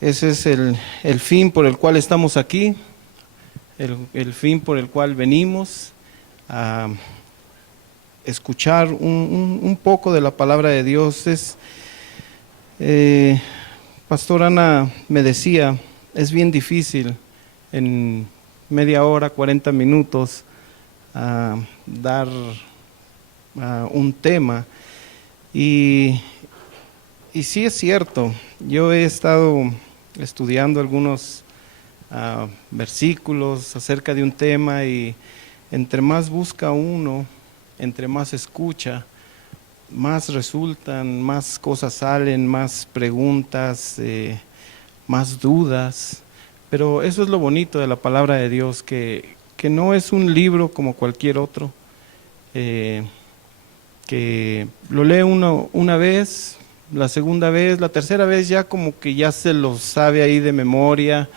Ese es el fin por el cual estamos aquí, el fin por el cual venimos a escuchar un poco de la palabra de Dios. Eh, Pastor Ana me decía, es bien difícil en media hora, 40 minutos, dar un tema. Y sí es cierto, yo he estado estudiando algunos versículos acerca de un tema y entre más busca uno, entre más escucha, más resultan, más cosas salen, más preguntas, más dudas. Pero eso es lo bonito de la palabra de Dios, que no es un libro como cualquier otro, que lo lee uno una vez, la segunda vez, la tercera vez ya como que ya se lo sabe ahí de memoria,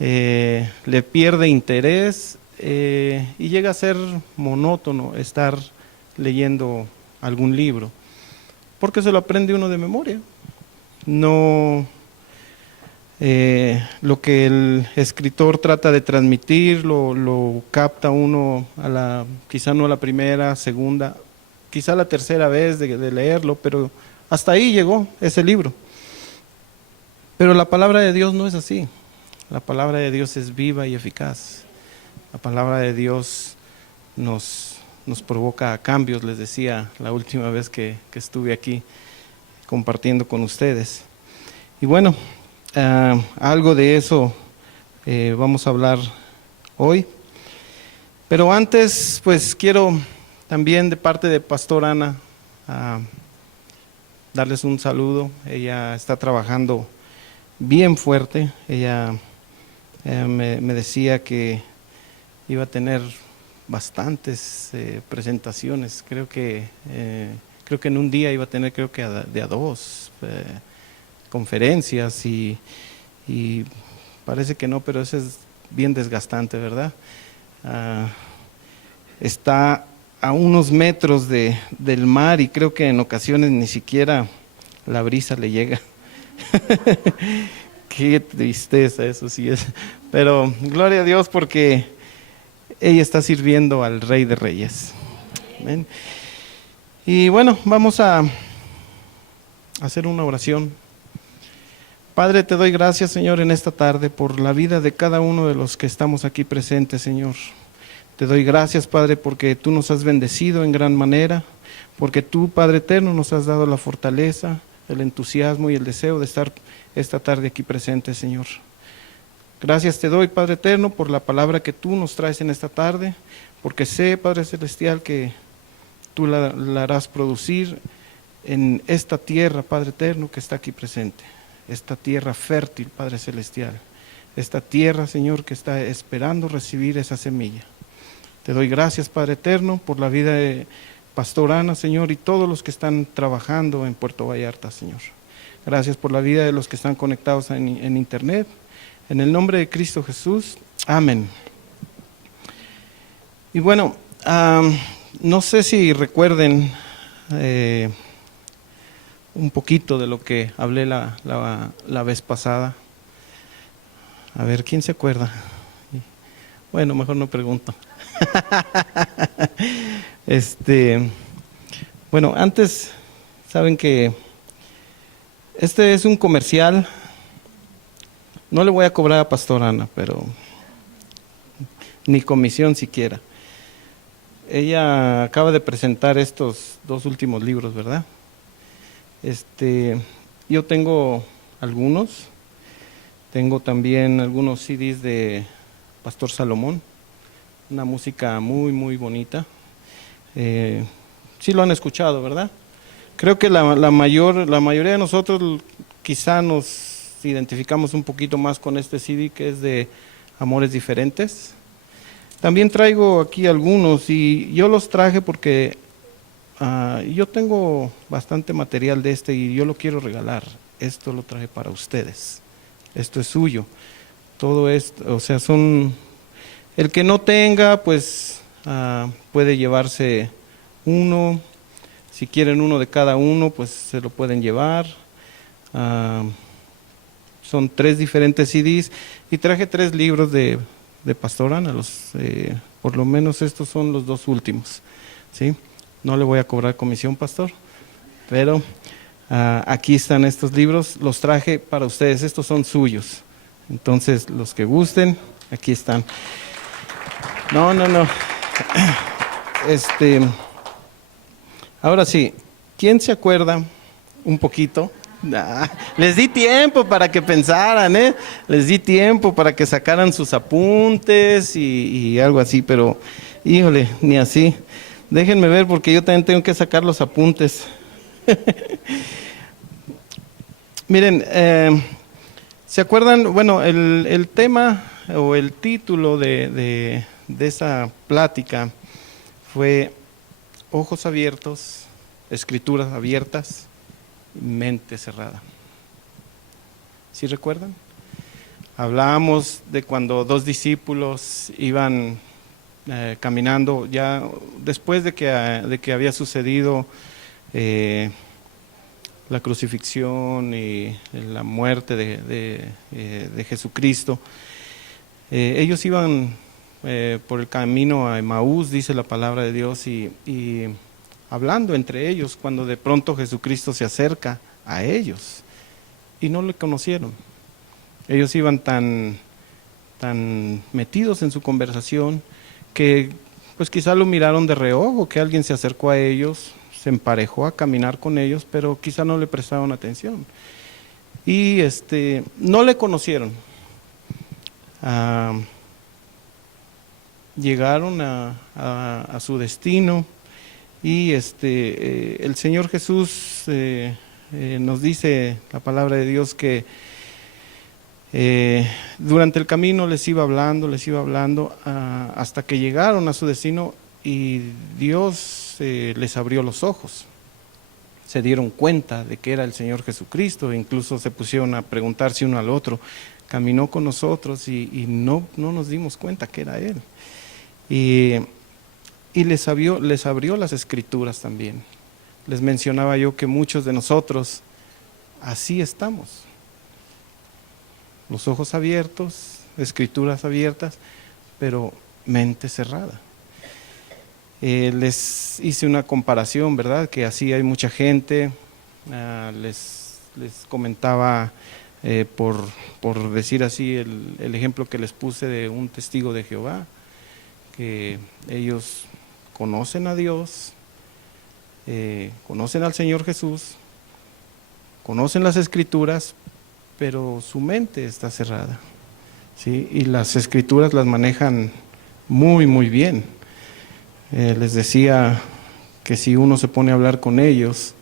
le pierde interés y llega a ser monótono estar leyendo algún libro, porque se lo aprende uno de memoria. No lo que el escritor trata de transmitir lo capta uno quizá no a la primera, segunda, quizá la tercera vez de leerlo, pero hasta ahí llegó ese libro. Pero la palabra de Dios no es así. La palabra de Dios es viva y eficaz. La palabra de Dios nos provoca cambios, les decía la última vez que estuve aquí compartiendo con ustedes. Y bueno, algo de eso vamos a hablar hoy. Pero antes, pues quiero también de parte de Pastor Ana darles un saludo. Ella está trabajando bien fuerte. Ella me decía que iba a tener bastantes presentaciones. Creo que en un día iba a tener de a dos conferencias y parece que no, pero eso es bien desgastante, ¿verdad? Está a unos metros del mar y creo que en ocasiones ni siquiera la brisa le llega. Qué tristeza, eso sí es. Pero gloria a Dios porque ella está sirviendo al Rey de Reyes. Amén. Y bueno, vamos a hacer una oración. Padre, te doy gracias, Señor, en esta tarde por la vida de cada uno de los que estamos aquí presentes, Señor. Te doy gracias, Padre, porque tú nos has bendecido en gran manera, porque tú, Padre eterno, nos has dado la fortaleza, el entusiasmo y el deseo de estar esta tarde aquí presente, Señor. Gracias te doy, Padre eterno, por la palabra que tú nos traes en esta tarde, porque sé, Padre celestial, que tú la harás producir en esta tierra, Padre eterno, que está aquí presente. Esta tierra fértil, Padre celestial. Esta tierra, Señor, que está esperando recibir esa semilla. Te doy gracias, Padre eterno, por la vida de Pastor Ana, Señor, y todos los que están trabajando en Puerto Vallarta, Señor. Gracias por la vida de los que están conectados en internet. En el nombre de Cristo Jesús, amén. Y bueno, no sé si recuerden un poquito de lo que hablé la vez pasada. A ver, ¿quién se acuerda? Bueno, mejor no pregunto. Bueno, antes, saben que este es un comercial. No le voy a cobrar a Pastor Ana, pero ni comisión siquiera. Ella acaba de presentar estos 2 últimos libros, ¿verdad? Yo tengo algunos. Tengo también algunos CDs de Pastor Salomón, una música muy, muy bonita. Sí lo han escuchado, ¿verdad? Creo que la mayoría de nosotros quizá nos identificamos un poquito más con este CD que es de Amores Diferentes. También traigo aquí algunos y yo los traje porque yo tengo bastante material de y yo lo quiero regalar. Esto lo traje para ustedes. Esto es suyo. Todo esto, o sea, el que no tenga, pues puede llevarse uno. Si quieren uno de cada uno, pues se lo pueden llevar. son 3 diferentes CDs y traje 3 libros de Pastor Ana, por lo menos estos son los 2 últimos, ¿sí? No le voy a cobrar comisión, pastor, pero aquí están estos libros, los traje para ustedes, estos son suyos, entonces los que gusten, aquí están. No. Ahora sí, ¿quién se acuerda un poquito? Les di tiempo para que pensaran, les di tiempo para que sacaran sus apuntes y algo así, pero híjole, ni así. Déjenme ver porque yo también tengo que sacar los apuntes. Miren, ¿se acuerdan? Bueno, el tema o el título de esa plática fue ojos abiertos, escrituras abiertas, mente cerrada. ¿Sí recuerdan? Hablábamos de cuando 2 discípulos iban caminando, ya después de que había sucedido la crucifixión y la muerte de Jesucristo. Ellos iban por el camino a Emaús, dice la palabra de Dios, y hablando entre ellos, cuando de pronto Jesucristo se acerca a ellos y no le conocieron. Ellos iban tan metidos en su conversación que pues quizá lo miraron de reojo, que alguien se acercó a ellos, se emparejó a caminar con ellos, pero quizá no le prestaron atención. Y no le conocieron. Llegaron a su destino y el Señor Jesús nos dice la palabra de Dios que durante el camino les iba hablando hasta que llegaron a su destino y Dios les abrió los ojos. Se dieron cuenta de que era el Señor Jesucristo, e incluso se pusieron a preguntarse uno al otro, caminó con nosotros y no nos dimos cuenta que era Él. Y les abrió las escrituras también. Les mencionaba yo que muchos de nosotros así estamos. Los ojos abiertos, escrituras abiertas, pero mente cerrada. Les hice una comparación, ¿verdad? Que así hay mucha gente. Les comentaba, por decir así, el ejemplo que les puse de un testigo de Jehová, que ellos conocen a Dios, conocen al Señor Jesús, conocen las Escrituras, pero su mente está cerrada, ¿sí? Y las Escrituras las manejan muy, muy bien. Les decía que si uno se pone a hablar con ellos,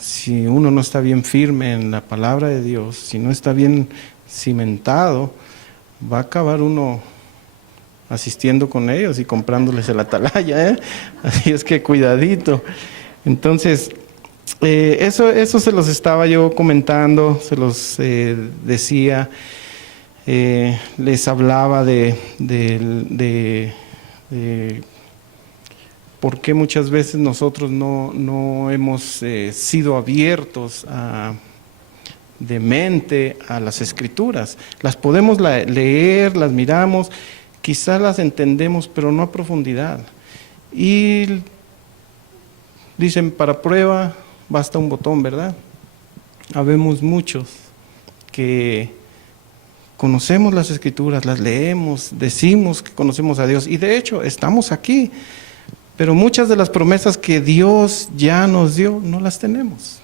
si uno no está bien firme en la palabra de Dios, si no está bien cimentado, va a acabar uno asistiendo con ellos y comprándoles el atalaya, Así es que cuidadito. Entonces, eso se los estaba yo comentando, se los decía, les hablaba de por qué muchas veces nosotros no hemos sido abiertos de mente a las Escrituras. Las podemos leer, las miramos, quizás las entendemos, pero no a profundidad. Y dicen, para prueba basta un botón, ¿verdad? Habemos muchos que conocemos las Escrituras, las leemos, decimos que conocemos a Dios, y de hecho estamos aquí, pero muchas de las promesas que Dios ya nos dio, no las tenemos.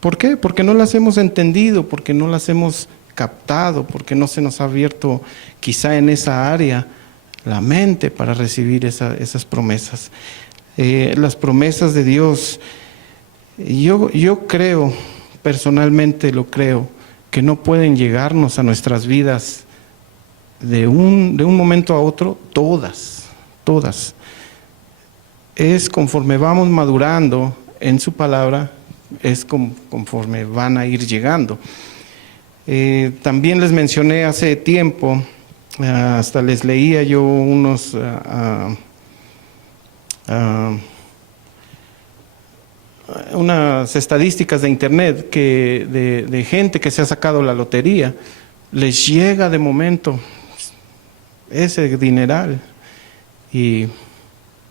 ¿Por qué? Porque no las hemos entendido, porque no las hemos captado, porque no se nos ha abierto quizá en esa área la mente para recibir esas promesas. Las promesas de Dios, yo creo, personalmente lo creo, que no pueden llegarnos a nuestras vidas de un momento a otro, todas. Es conforme vamos madurando en su palabra, es conforme van a ir llegando. También les mencioné hace tiempo, hasta les leía yo unos unas estadísticas de internet que de gente que se ha sacado la lotería, les llega de momento ese dineral y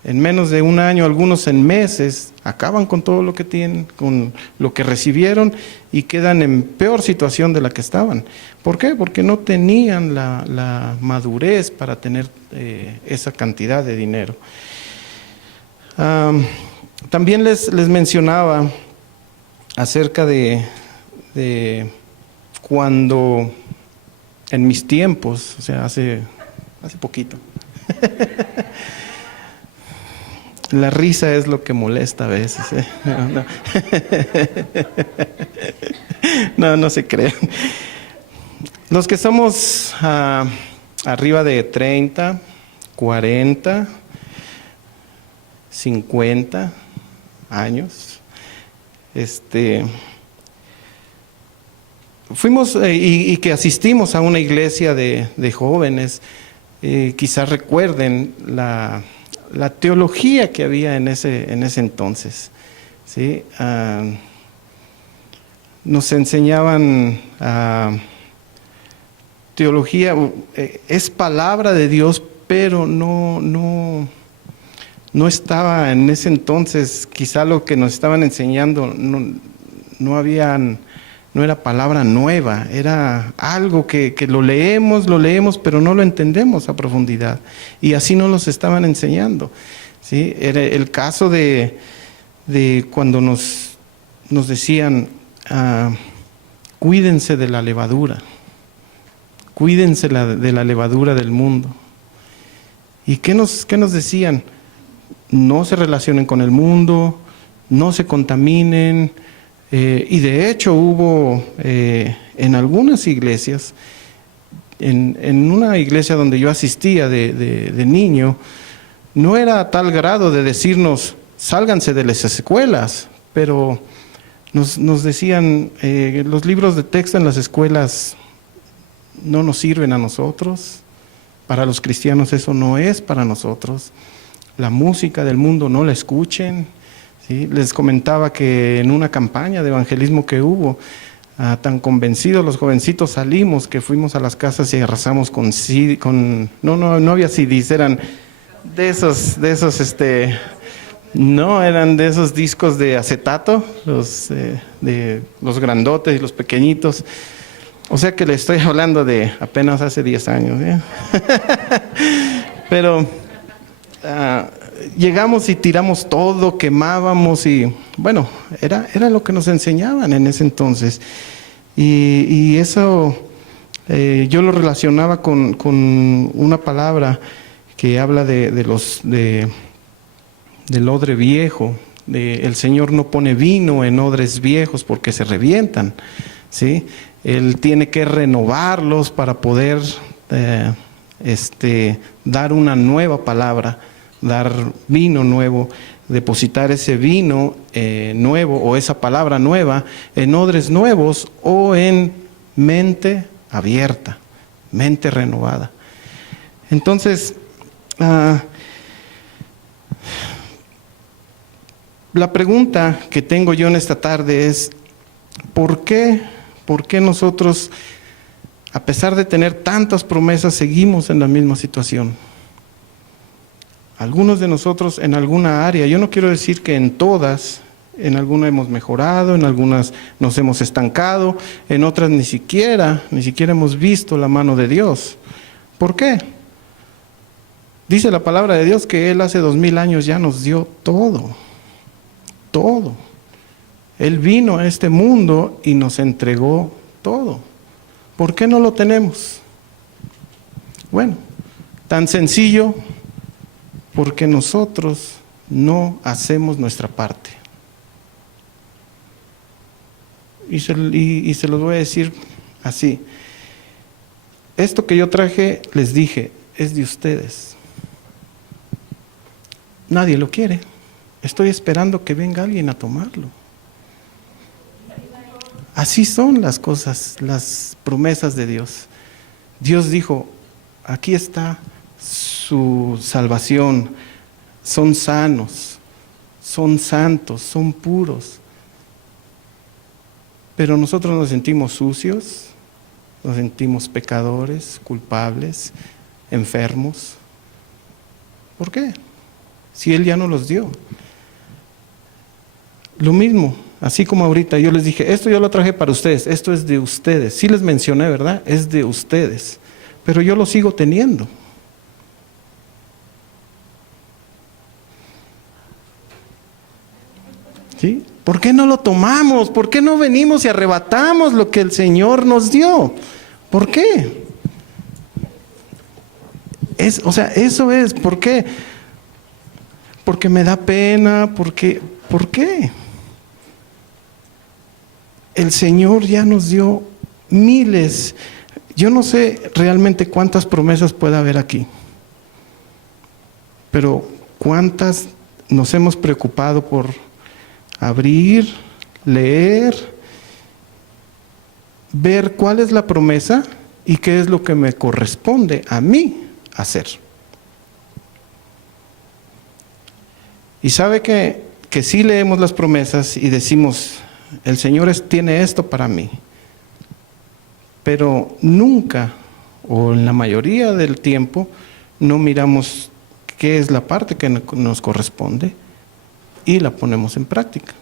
en menos de un año, algunos en meses, acaban con todo lo que tienen, con lo que recibieron y quedan en peor situación de la que estaban. ¿Por qué? Porque no tenían la madurez para tener esa cantidad de dinero. También les mencionaba acerca de cuando en mis tiempos, o sea, hace poquito. La risa es lo que molesta a veces. No se crean. Los que somos arriba de 30, 40, 50 años, fuimos y que asistimos a una iglesia de jóvenes, quizás recuerden la teología que había en ese entonces, ¿sí? Nos enseñaban teología, es palabra de Dios, pero no estaba en ese entonces, quizá lo que nos estaban enseñando no era palabra nueva, era algo que lo leemos, pero no lo entendemos a profundidad. Y así nos los estaban enseñando, ¿sí? Era el caso de cuando nos decían, cuídense de la levadura, cuídense de la levadura del mundo. ¿Y qué nos decían? No se relacionen con el mundo, no se contaminen. Y de hecho hubo en algunas iglesias, en una iglesia donde yo asistía de niño, no era a tal grado de decirnos, sálganse de las escuelas, pero nos decían, los libros de texto en las escuelas no nos sirven a nosotros, para los cristianos eso no es para nosotros, la música del mundo no la escuchen. ¿Sí? Les comentaba que en una campaña de evangelismo que hubo, tan convencidos los jovencitos salimos que fuimos a las casas y arrasamos no había CDs, eran de esos no, eran de esos discos de acetato, de los grandotes y los pequeñitos. O sea que le estoy hablando de apenas hace 10 años, ¿eh? Pero llegamos y tiramos todo, quemábamos y bueno, era lo que nos enseñaban en ese entonces. Y eso yo lo relacionaba con una palabra que habla del odre viejo. El Señor no pone vino en odres viejos porque se revientan, ¿sí? Él tiene que renovarlos para poder dar una nueva palabra, dar vino nuevo, depositar ese vino nuevo o esa palabra nueva en odres nuevos o en mente abierta, mente renovada. Entonces, la pregunta que tengo yo en esta tarde es, ¿por qué nosotros, a pesar de tener tantas promesas, seguimos en la misma situación? Algunos de nosotros en alguna área, yo no quiero decir que en todas, en algunas hemos mejorado, en algunas nos hemos estancado, en otras ni siquiera hemos visto la mano de Dios. ¿Por qué? Dice la palabra de Dios que Él hace 2000 años ya nos dio todo. Él vino a este mundo y nos entregó todo. ¿Por qué no lo tenemos? Bueno, tan sencillo, porque nosotros no hacemos nuestra parte. Y se los voy a decir así. Esto que yo traje, les dije, es de ustedes. Nadie lo quiere. Estoy esperando que venga alguien a tomarlo. Así son las cosas, las promesas de Dios. Dios dijo, aquí está su salvación, son sanos, son santos, son puros. Pero nosotros nos sentimos sucios, nos sentimos pecadores, culpables, enfermos. ¿Por qué? Si Él ya nos los dio. Lo mismo, así como ahorita yo les dije, esto yo lo traje para ustedes, esto es de ustedes. Sí les mencioné, ¿verdad? Es de ustedes. Pero yo lo sigo teniendo. ¿Sí? ¿Por qué no lo tomamos? ¿Por qué no venimos y arrebatamos lo que el Señor nos dio? ¿Por qué? Eso es, ¿por qué? Porque me da pena, ¿por qué? El Señor ya nos dio miles. Yo no sé realmente cuántas promesas puede haber aquí, pero cuántas nos hemos preocupado por abrir, leer, ver cuál es la promesa y qué es lo que me corresponde a mí hacer. Y sabe que sí leemos las promesas y decimos, el Señor tiene esto para mí, pero nunca, o en la mayoría del tiempo, no miramos qué es la parte que nos corresponde y la ponemos en práctica.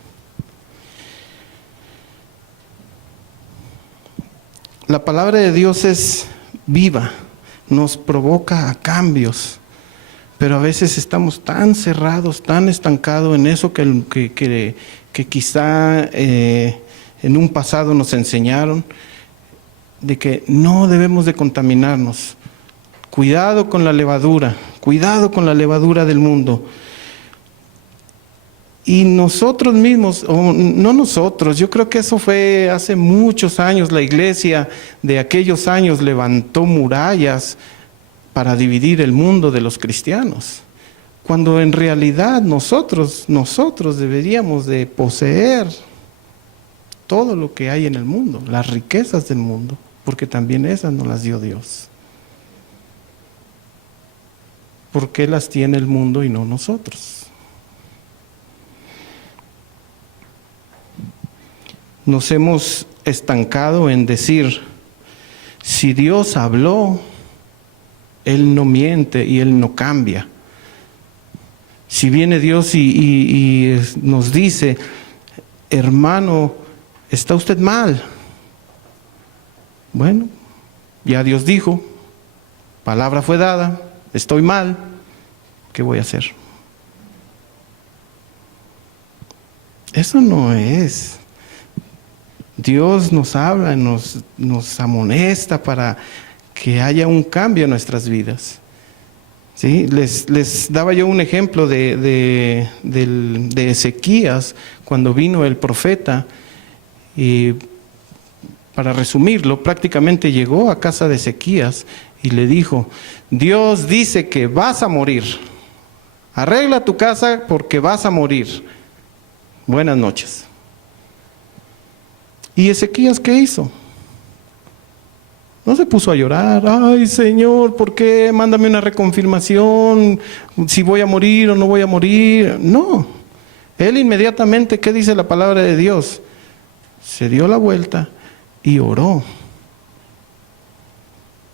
La palabra de Dios es viva, nos provoca a cambios, pero a veces estamos tan cerrados, tan estancados en eso que quizá en un pasado nos enseñaron, de que no debemos de contaminarnos. Cuidado con la levadura del mundo. Y nosotros mismos, o no nosotros, yo creo que eso fue hace muchos años, la iglesia de aquellos años levantó murallas para dividir el mundo de los cristianos, cuando en realidad nosotros deberíamos de poseer todo lo que hay en el mundo, las riquezas del mundo, porque también esas nos las dio Dios. ¿Por qué las tiene el mundo y no nosotros? Nos hemos estancado en decir, si Dios habló, Él no miente y Él no cambia. Si viene Dios y nos dice, hermano, está usted mal. Bueno, ya Dios dijo, palabra fue dada, estoy mal, ¿qué voy a hacer? Eso no es. Dios nos habla, nos amonesta para que haya un cambio en nuestras vidas. ¿Sí? Les daba yo un ejemplo de Ezequías, cuando vino el profeta, y para resumirlo, prácticamente llegó a casa de Ezequías y le dijo, Dios dice que vas a morir, arregla tu casa porque vas a morir, buenas noches. ¿Y Ezequías qué hizo? No se puso a llorar, ay Señor, ¿por qué? Mándame una reconfirmación, si voy a morir o no voy a morir. No, él inmediatamente, ¿qué dice la palabra de Dios? Se dio la vuelta y oró.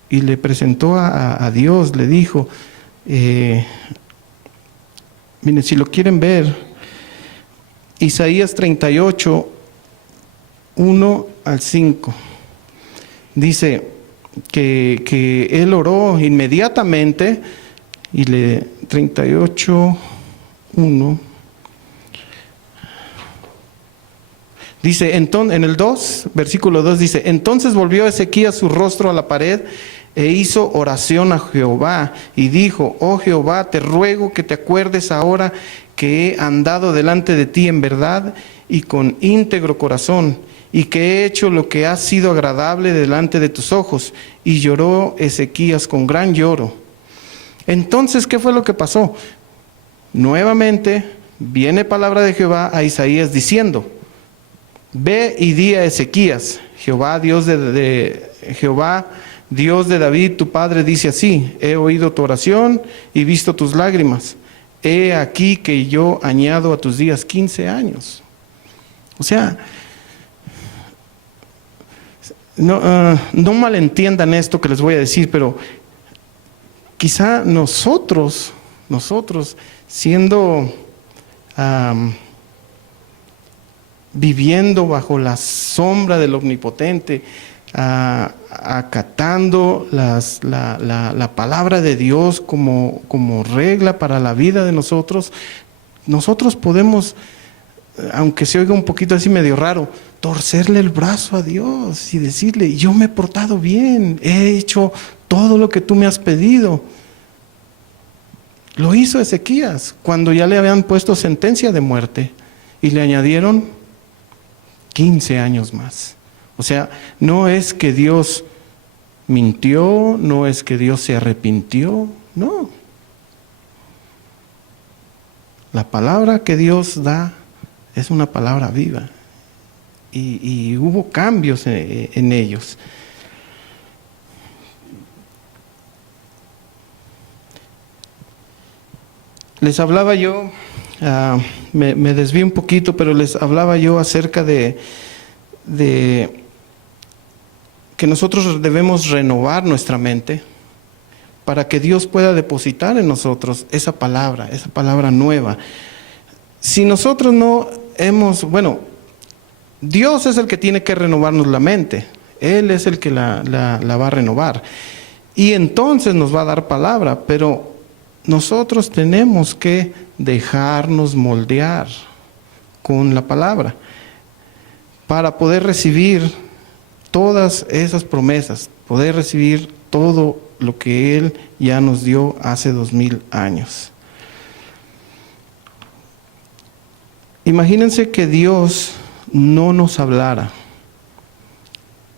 Y le presentó a Dios, le dijo, miren, si lo quieren ver, Isaías 38, 1 al 5, dice que él oró inmediatamente, y 38, 1, dice, entonces, en el 2, versículo 2 dice, entonces volvió Ezequías su rostro a la pared e hizo oración a Jehová y dijo, oh Jehová, te ruego que te acuerdes ahora que he andado delante de ti en verdad y con íntegro corazón, y que he hecho lo que ha sido agradable delante de tus ojos. Y lloró Ezequías con gran lloro. Entonces, ¿qué fue lo que pasó? Nuevamente viene palabra de Jehová a Isaías diciendo, ve y di a Ezequías, Jehová Dios de David tu padre dice así, he oído tu oración y visto tus lágrimas. he aquí que yo añado a tus días 15 años. O sea, no malentiendan esto que les voy a decir, pero quizá nosotros siendo, viviendo bajo la sombra del Omnipotente, acatando la palabra de Dios como regla para la vida de nosotros podemos, aunque se oiga un poquito así medio raro, torcerle el brazo a Dios y decirle: yo me he portado bien, he hecho todo lo que tú me has pedido. Lo hizo Ezequías cuando ya le habían puesto sentencia de muerte y le añadieron 15 años más. O sea, no es que Dios mintió, no es que Dios se arrepintió, no. La palabra que Dios da es una palabra viva y hubo cambios en ellos. Les hablaba yo, me desvío un poquito, pero les hablaba yo acerca de que nosotros debemos renovar nuestra mente para que Dios pueda depositar en nosotros esa palabra nueva. Si nosotros no Dios es el que tiene que renovarnos la mente, Él es el que la va a renovar, y entonces nos va a dar palabra, pero nosotros tenemos que dejarnos moldear con la palabra para poder recibir todas esas promesas, poder recibir todo lo que Él ya nos dio hace 2000 años. Imagínense que Dios no nos hablara.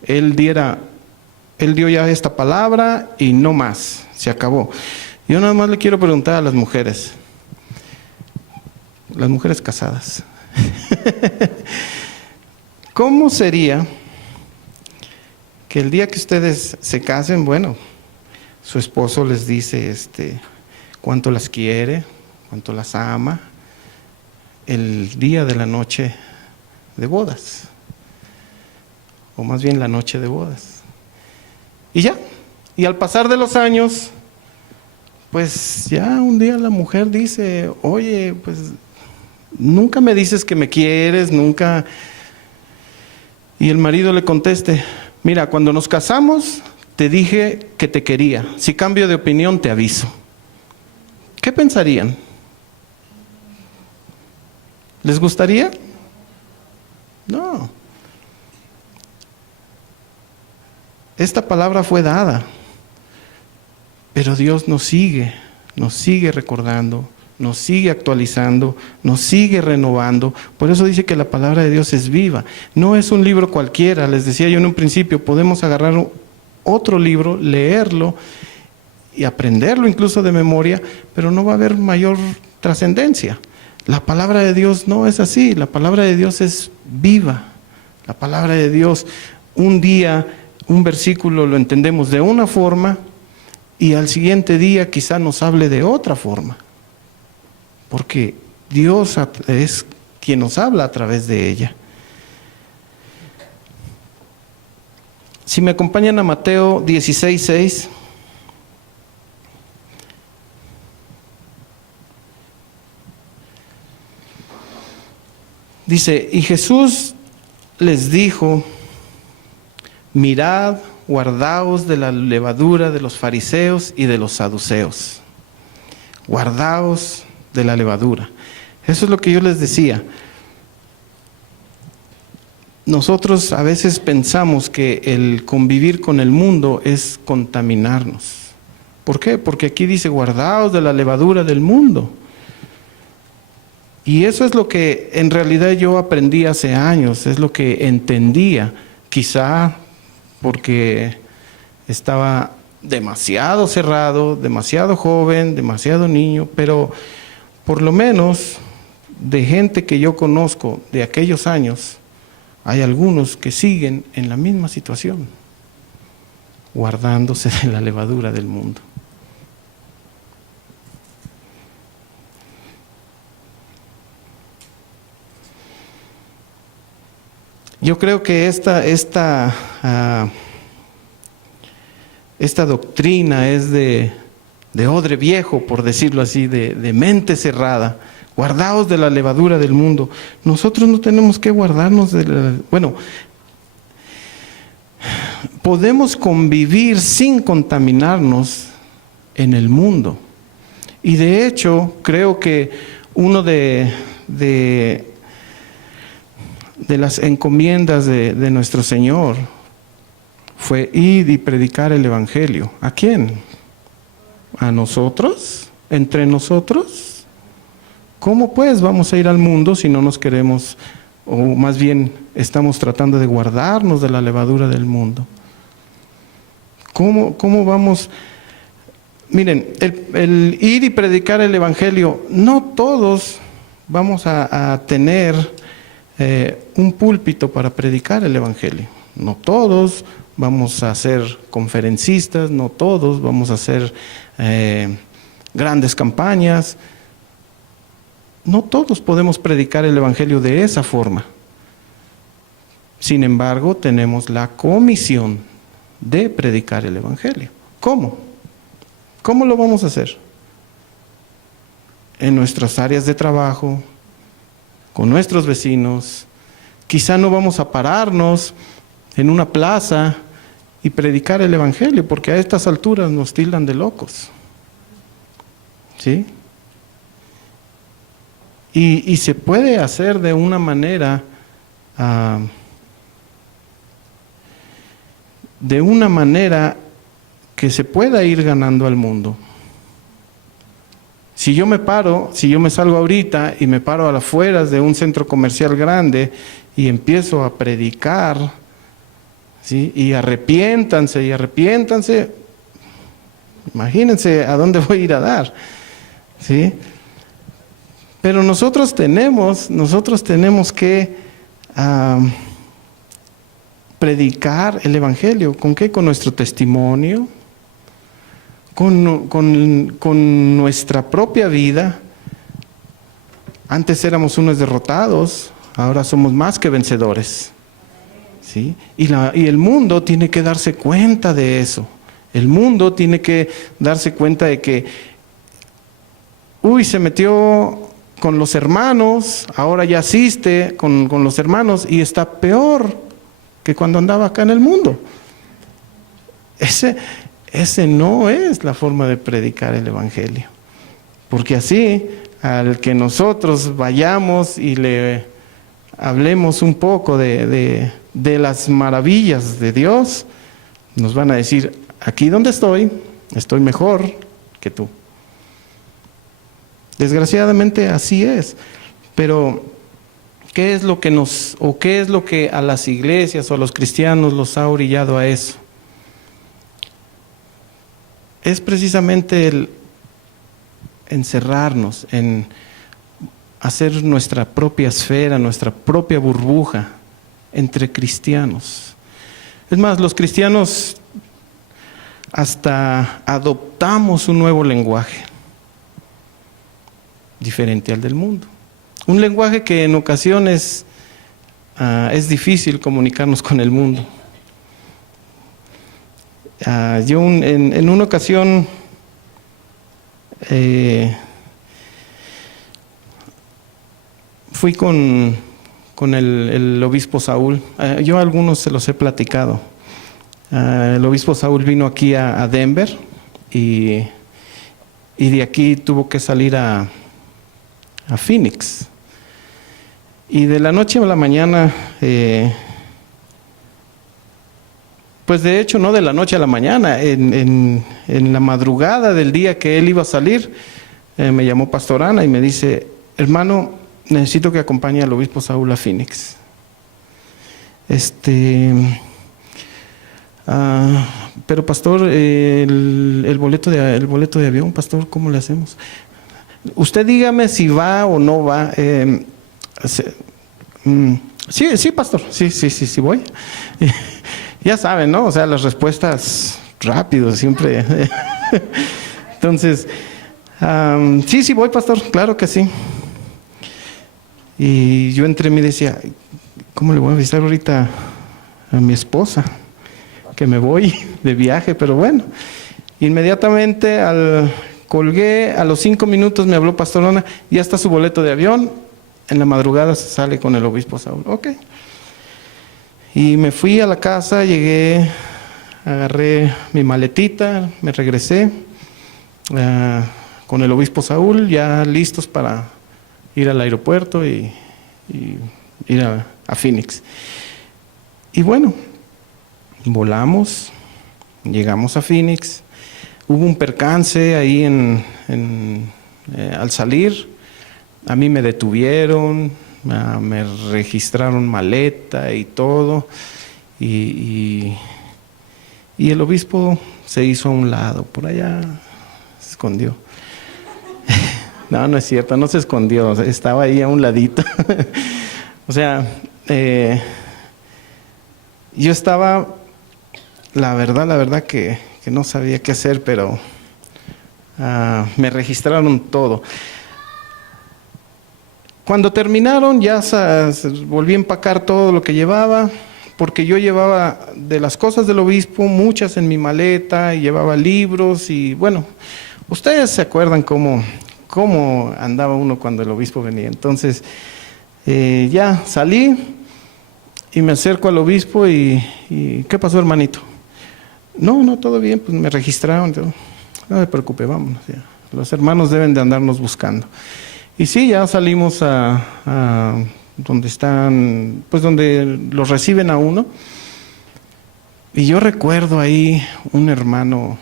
Él dio ya esta palabra y no más, se acabó. Yo nada más le quiero preguntar a las mujeres casadas, ¿cómo sería que el día que ustedes se casen, su esposo les dice cuánto las quiere, cuánto las ama, el día de la noche de bodas, o más bien la noche de bodas, y ya, y al pasar de los años, pues ya un día la mujer dice: oye, pues nunca me dices que me quieres, nunca. Y el marido le conteste: mira, cuando nos casamos te dije que te quería, si cambio de opinión te aviso. ¿Qué pensarían? ¿Les gustaría? No. Esta palabra fue dada, pero Dios nos sigue recordando, nos sigue actualizando, nos sigue renovando. Por eso dice que la palabra de Dios es viva. No es un libro cualquiera. Les decía yo en un principio, podemos agarrar otro libro, leerlo y aprenderlo incluso de memoria, pero no va a haber mayor trascendencia. La palabra de Dios no es así. La palabra de Dios es viva. La palabra de Dios, un día, un versículo lo entendemos de una forma, y al siguiente día quizá nos hable de otra forma, porque Dios es quien nos habla a través de ella. Si me acompañan a Mateo 16:6. Dice: y Jesús les dijo: mirad, guardaos de la levadura de los fariseos y de los saduceos. Guardaos de la levadura. Eso es lo que yo les decía. Nosotros a veces pensamos que el convivir con el mundo es contaminarnos. ¿Por qué? Porque aquí dice: guardaos de la levadura del mundo. Y eso es lo que en realidad yo aprendí hace años, es lo que entendía, quizá porque estaba demasiado cerrado, demasiado joven, demasiado niño, pero por lo menos de gente que yo conozco de aquellos años, hay algunos que siguen en la misma situación, guardándose de la levadura del mundo. Yo creo que esta doctrina es de odre viejo, por decirlo así, de mente cerrada. Guardaos de la levadura del mundo. Nosotros no tenemos que guardarnos bueno, podemos convivir sin contaminarnos en el mundo. Y de hecho, creo que uno de las encomiendas de nuestro Señor fue ir y predicar el Evangelio. ¿A quién? ¿A nosotros? ¿Entre nosotros? ¿Cómo pues vamos a ir al mundo si no nos queremos, o más bien estamos tratando de guardarnos de la levadura del mundo? ¿Cómo vamos? Miren, el ir y predicar el Evangelio, no todos vamos a tener un púlpito para predicar el Evangelio. No todos vamos a ser conferencistas, no todos vamos a hacer grandes campañas. No todos podemos predicar el Evangelio de esa forma. Sin embargo, tenemos la comisión de predicar el Evangelio. ¿Cómo? ¿Cómo lo vamos a hacer? En nuestras áreas de trabajo, con nuestros vecinos. Quizá no vamos a pararnos en una plaza y predicar el Evangelio, porque a estas alturas nos tildan de locos. ¿Sí? Y se puede hacer de una manera, que se pueda ir ganando al mundo. Si yo me salgo ahorita y me paro a las afueras de un centro comercial grande y empiezo a predicar, ¿sí? Y arrepiéntanse, imagínense a dónde voy a ir a dar, ¿sí? Pero nosotros tenemos que predicar el Evangelio. ¿Con qué? Con nuestro testimonio, con nuestra propia vida. Antes éramos unos derrotados, ahora somos más que vencedores, ¿sí? Y el mundo tiene que darse cuenta de eso. El mundo tiene que darse cuenta de que, se metió con los hermanos, ahora ya asiste con los hermanos y está peor que cuando andaba acá en el mundo. Ese no es la forma de predicar el Evangelio. Porque así, al que nosotros vayamos y le hablemos un poco de las maravillas de Dios, nos van a decir, aquí donde estoy mejor que tú. Desgraciadamente así es, pero ¿qué es lo que a las iglesias o a los cristianos los ha orillado a eso? Es precisamente el encerrarnos, en hacer nuestra propia esfera, nuestra propia burbuja entre cristianos. Es más, los cristianos hasta adoptamos un nuevo lenguaje, diferente al del mundo. Un lenguaje que en ocasiones es difícil comunicarnos con el mundo. Yo en una ocasión fui con el obispo Saúl. Yo a algunos se los he platicado. El obispo Saúl vino aquí a Denver y de aquí tuvo que salir a Phoenix. Y de la noche a la mañana, pues de hecho no de la noche a la mañana, en la madrugada del día que él iba a salir, me llamó Pastor Ana y me dice, hermano, necesito que acompañe al obispo Saúl a Phoenix. Pero pastor, el boleto de avión, pastor, ¿cómo le hacemos? Usted dígame si va o no va. Sí, pastor, sí voy. Ya saben, ¿no? O sea, las respuestas rápido, siempre. Entonces, sí voy, pastor, claro que sí. Y yo entre mí decía, ¿cómo le voy a avisar ahorita a mi esposa que me voy de viaje? Pero bueno, inmediatamente colgué, a los 5 minutos me habló Pastorona, ya está su boleto de avión, en la madrugada se sale con el obispo Saúl. Ok. Y me fui a la casa, llegué, agarré mi maletita, me regresé con el obispo Saúl, ya listos para ir al aeropuerto y ir a Phoenix. Y bueno, volamos, llegamos a Phoenix, hubo un percance ahí al salir, a mí me detuvieron, me registraron maleta y todo, y el obispo se hizo a un lado, por allá se escondió. No, no es cierto, no se escondió, estaba ahí a un ladito. O sea, yo estaba, la verdad que no sabía qué hacer, pero me registraron todo. Cuando terminaron ya volví a empacar todo lo que llevaba, porque yo llevaba de las cosas del obispo muchas en mi maleta, y llevaba libros y bueno, ustedes se acuerdan cómo andaba uno cuando el obispo venía. Entonces ya salí y me acerco al obispo y ¿qué pasó, hermanito? No, todo bien, pues me registraron. No se preocupe, vámonos ya. Los hermanos deben de andarnos buscando. Y sí, ya salimos a donde están, pues donde los reciben a uno. Y yo recuerdo ahí un hermano,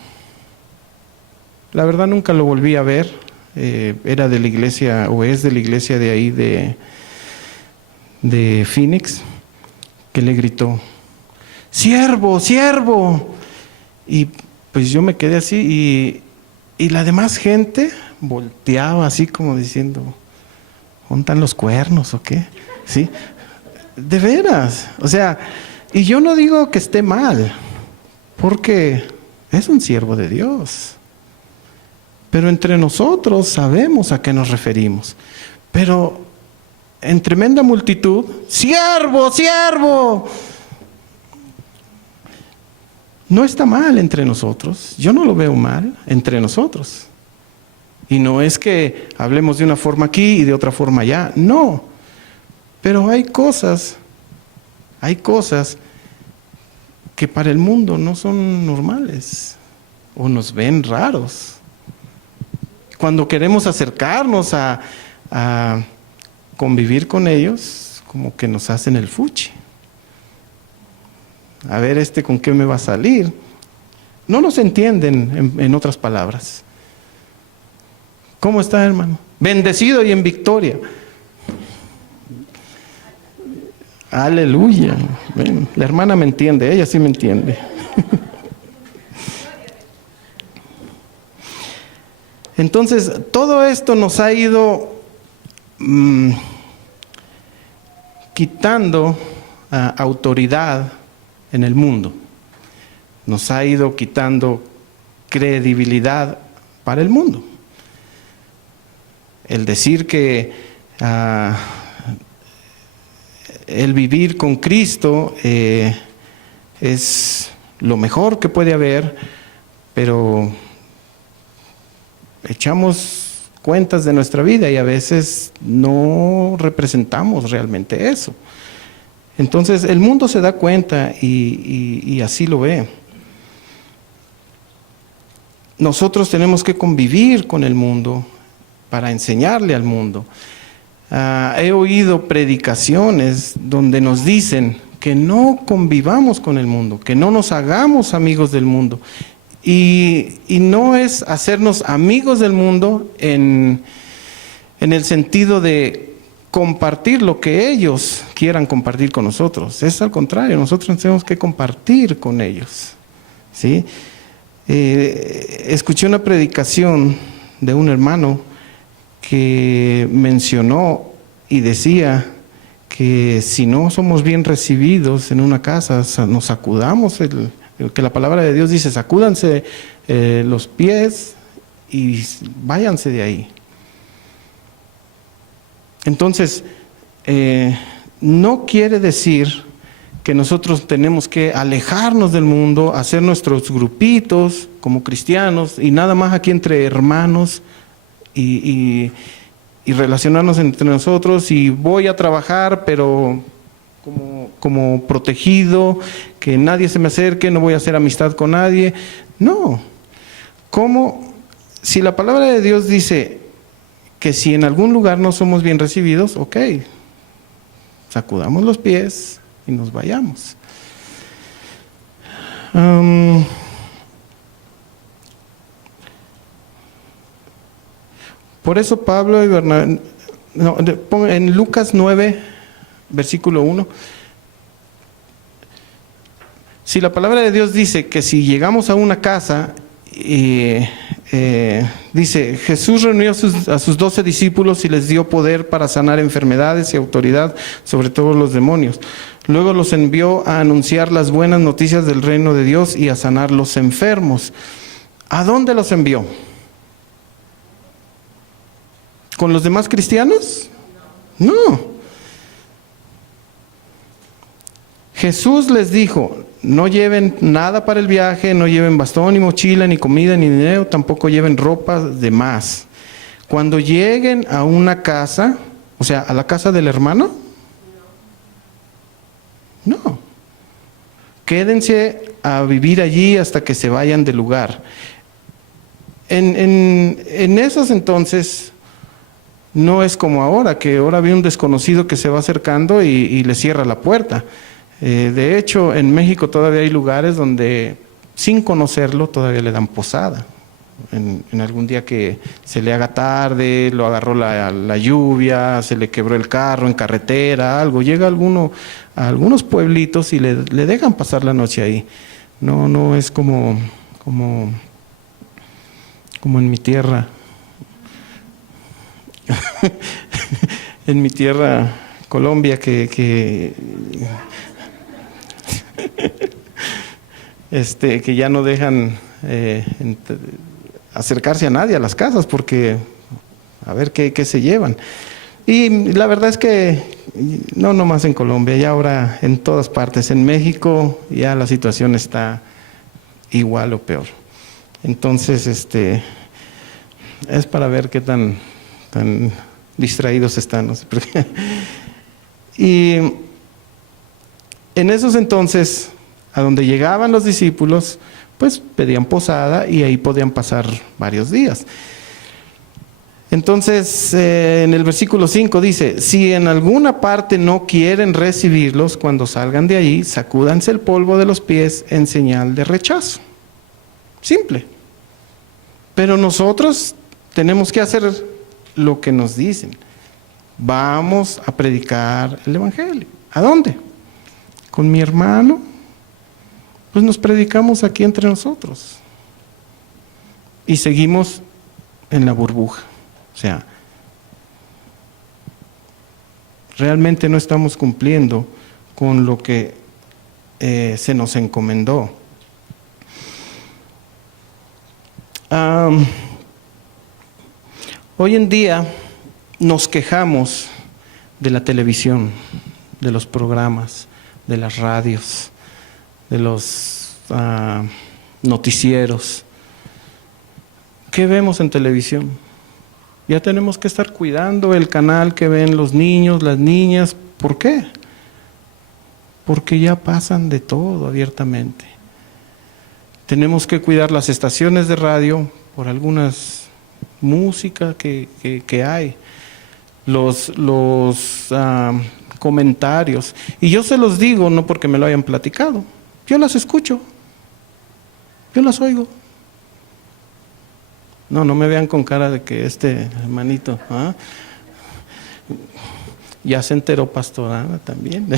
la verdad nunca lo volví a ver, era de la iglesia, o es de la iglesia de ahí de Phoenix, que le gritó, ¡siervo, siervo! Y pues yo me quedé así y la demás gente volteaba así como diciendo, ¿dónde están los cuernos o qué? ¿Sí? De veras, o sea, y yo no digo que esté mal, porque es un siervo de Dios. Pero entre nosotros sabemos a qué nos referimos. Pero en tremenda multitud, ¡siervo, siervo! No está mal entre nosotros, yo no lo veo mal entre nosotros. Y no es que hablemos de una forma aquí y de otra forma allá, no. Pero hay cosas que para el mundo no son normales o nos ven raros. Cuando queremos acercarnos a convivir con ellos, como que nos hacen el fuchi. A ver, ¿con qué me va a salir? No nos entienden, en otras palabras. ¿Cómo está, hermano? Bendecido y en victoria. Aleluya. Bueno, la hermana me entiende, ella sí me entiende. Entonces, todo esto nos ha ido quitando autoridad en el mundo. Nos ha ido quitando credibilidad para el mundo. El decir que el vivir con Cristo es lo mejor que puede haber, pero echamos cuentas de nuestra vida y a veces no representamos realmente eso. Entonces el mundo se da cuenta y así lo ve. Nosotros tenemos que convivir con el mundo para enseñarle al mundo. He oído predicaciones donde nos dicen que no convivamos con el mundo, que no nos hagamos amigos del mundo. Y no es hacernos amigos del mundo en el sentido de compartir lo que ellos quieran compartir con nosotros. Es al contrario, nosotros tenemos que compartir con ellos, ¿sí? Escuché una predicación de un hermano que mencionó y decía que si no somos bien recibidos en una casa, nos sacudamos, que la palabra de Dios dice, sacúdanse los pies y váyanse de ahí. Entonces, no quiere decir que nosotros tenemos que alejarnos del mundo, hacer nuestros grupitos como cristianos y nada más aquí entre hermanos y relacionarnos entre nosotros, y voy a trabajar pero como protegido, que nadie se me acerque, no voy a hacer amistad con nadie. No. ¿Cómo? Si la palabra de Dios dice que si en algún lugar no somos bien recibidos, ok, sacudamos los pies y nos vayamos. Por eso Pablo y Bernabé, en Lucas 9, versículo 1, si la palabra de Dios dice que si llegamos a una casa, dice, Jesús reunió a sus 12 discípulos y les dio poder para sanar enfermedades y autoridad sobre todos los demonios. Luego los envió a anunciar las buenas noticias del reino de Dios y a sanar los enfermos. ¿A dónde los envió? ¿Con los demás cristianos? No. Jesús les dijo, no lleven nada para el viaje, no lleven bastón, ni mochila, ni comida, ni dinero, tampoco lleven ropa de más. Cuando lleguen a una casa, o sea, a la casa del hermano, no. Quédense a vivir allí hasta que se vayan del lugar. En esos entonces, no es como ahora, que ahora ve un desconocido que se va acercando y le cierra la puerta. De hecho, en México todavía hay lugares donde, sin conocerlo, todavía le dan posada. En algún día que se le haga tarde, lo agarró la lluvia, se le quebró el carro en carretera, algo. Llega a algunos pueblitos y le dejan pasar la noche ahí. No es como en mi tierra. En mi tierra, Colombia, que ya no dejan acercarse a nadie a las casas porque a ver qué se llevan. Y la verdad es que no nomás en Colombia, ya ahora en todas partes. En México ya la situación está igual o peor. Entonces, es para ver qué tan distraídos están, ¿no? Y en esos entonces, a donde llegaban los discípulos, pues pedían posada y ahí podían pasar varios días. Entonces, en el versículo 5 dice, si en alguna parte no quieren recibirlos, cuando salgan de allí, sacúdanse el polvo de los pies en señal de rechazo. Simple. Pero nosotros tenemos que hacer lo que nos dicen. Vamos a predicar el evangelio. ¿A dónde? Con mi hermano. Pues nos predicamos aquí entre nosotros. Y seguimos en la burbuja. O sea, realmente no estamos cumpliendo con lo que se nos encomendó. Hoy en día nos quejamos de la televisión, de los programas, de las radios, de los noticieros. ¿Qué vemos en televisión? Ya tenemos que estar cuidando el canal que ven los niños, las niñas. ¿Por qué? Porque ya pasan de todo abiertamente. Tenemos que cuidar las estaciones de radio por algunas música que hay, los comentarios. Y yo se los digo no porque me lo hayan platicado, yo las escucho, yo las oigo. No me vean con cara de que hermanito ya se enteró pastorana también.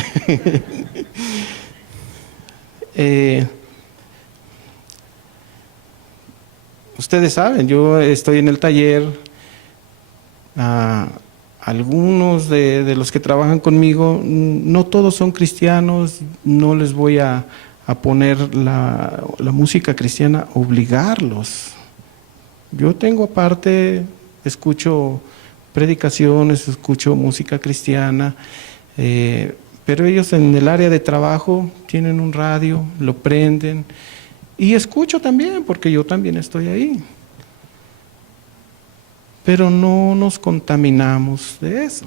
Ustedes saben, yo estoy en el taller, algunos de los que trabajan conmigo, no todos son cristianos, no les voy a poner la música cristiana, obligarlos. Yo tengo aparte, escucho predicaciones, escucho música cristiana, Pero ellos en el área de trabajo tienen un radio, lo prenden, y escucho también, porque yo también estoy ahí. Pero no nos contaminamos de eso.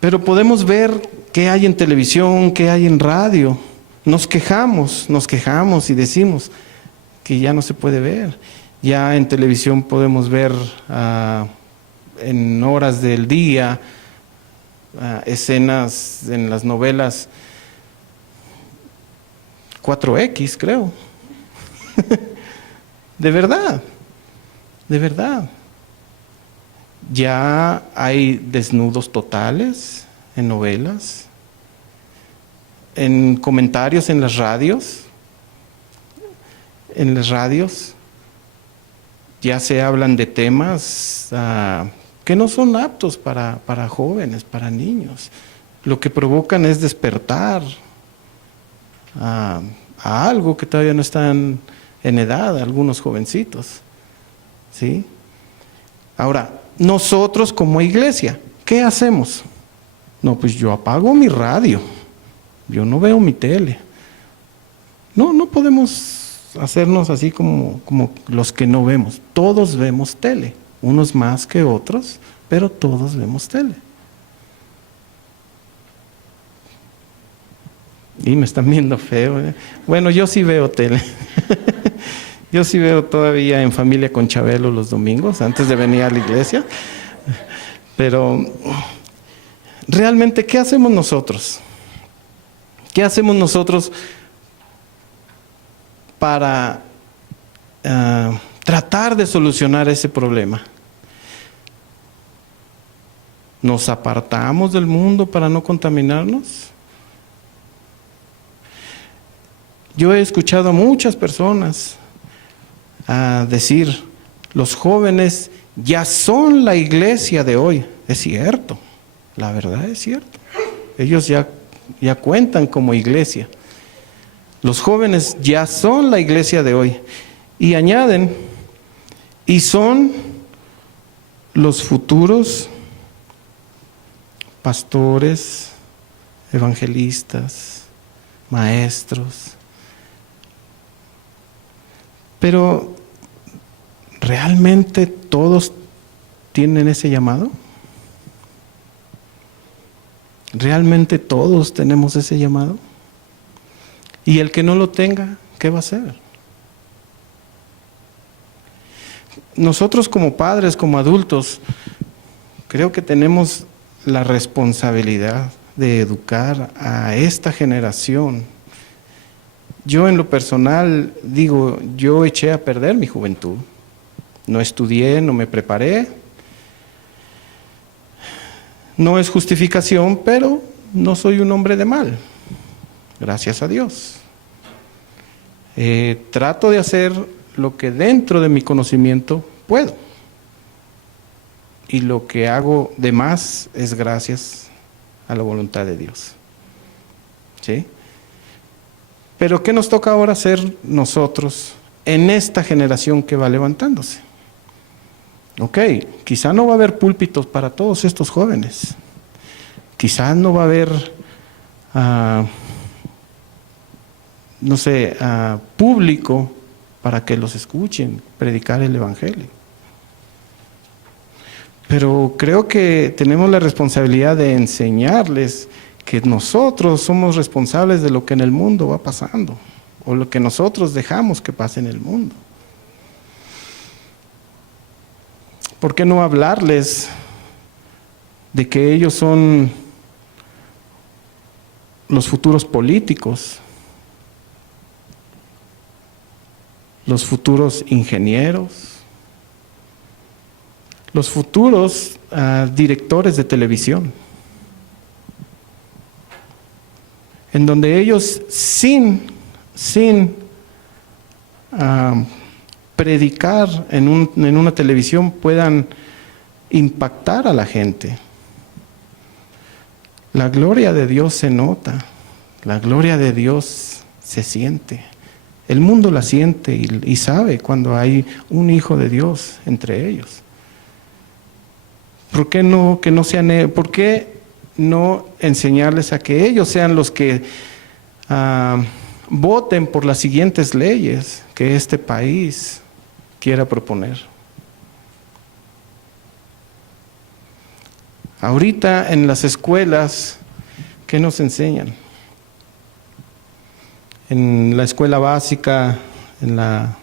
Pero podemos ver qué hay en televisión, qué hay en radio. Nos quejamos y decimos que ya no se puede ver. Ya en televisión podemos ver en horas del día escenas en las novelas 4X, creo. De verdad. Ya hay desnudos totales en novelas, en comentarios en las radios. En las radios ya se hablan de temas que no son aptos para jóvenes, para niños. Lo que provocan es despertar a algo que todavía no están en edad, algunos jovencitos. ¿Sí? Ahora, nosotros como iglesia, ¿qué hacemos? No, pues yo apago mi radio, yo no veo mi tele. No podemos hacernos así como los que no vemos. Todos vemos tele, unos más que otros, pero todos vemos tele. Y me están viendo feo, ¿eh? Bueno, yo sí veo tele. Yo sí veo todavía En Familia con Chabelo los domingos, antes de venir a la iglesia. Pero realmente, ¿qué hacemos nosotros? ¿Qué hacemos nosotros para tratar de solucionar ese problema? ¿Nos apartamos del mundo para no contaminarnos? Yo he escuchado a muchas personas decir, los jóvenes ya son la iglesia de hoy. Es cierto, la verdad es cierto. Ellos ya cuentan como iglesia. Los jóvenes ya son la iglesia de hoy. Y añaden, y son los futuros pastores, evangelistas, maestros. Pero, ¿realmente todos tienen ese llamado? ¿Realmente todos tenemos ese llamado? Y el que no lo tenga, ¿qué va a hacer? Nosotros como padres, como adultos, creo que tenemos la responsabilidad de educar a esta generación. Yo en lo personal digo, yo eché a perder mi juventud. No estudié, no me preparé. No es justificación, pero no soy un hombre de mal. Gracias a Dios. Trato de hacer lo que dentro de mi conocimiento puedo. Y lo que hago de más es gracias a la voluntad de Dios. ¿Sí? Pero ¿qué nos toca ahora hacer nosotros en esta generación que va levantándose? Ok, quizá no va a haber púlpitos para todos estos jóvenes. Quizá no va a haber, público para que los escuchen predicar el evangelio. Pero creo que tenemos la responsabilidad de enseñarles que nosotros somos responsables de lo que en el mundo va pasando, o lo que nosotros dejamos que pase en el mundo. ¿Por qué no hablarles de que ellos son los futuros políticos, los futuros ingenieros, los futuros directores de televisión? En donde ellos sin predicar en una televisión puedan impactar a la gente. La gloria de Dios se nota, la gloria de Dios se siente. El mundo la siente y sabe cuando hay un hijo de Dios entre ellos. ¿Por qué no sean? ¿Por qué no enseñarles a que ellos sean los que voten por las siguientes leyes que este país quiera proponer. Ahorita en las escuelas, ¿qué nos enseñan? En la escuela básica, en la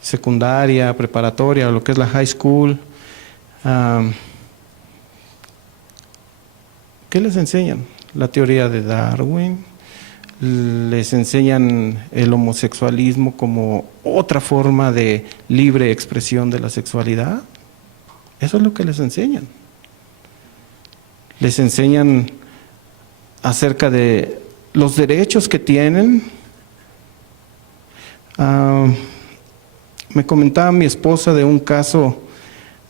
secundaria, preparatoria, lo que es la high school, ¿qué les enseñan? La teoría de Darwin, les enseñan el homosexualismo como otra forma de libre expresión de la sexualidad. Eso es lo que les enseñan. Les enseñan acerca de los derechos que tienen. Me comentaba mi esposa de un caso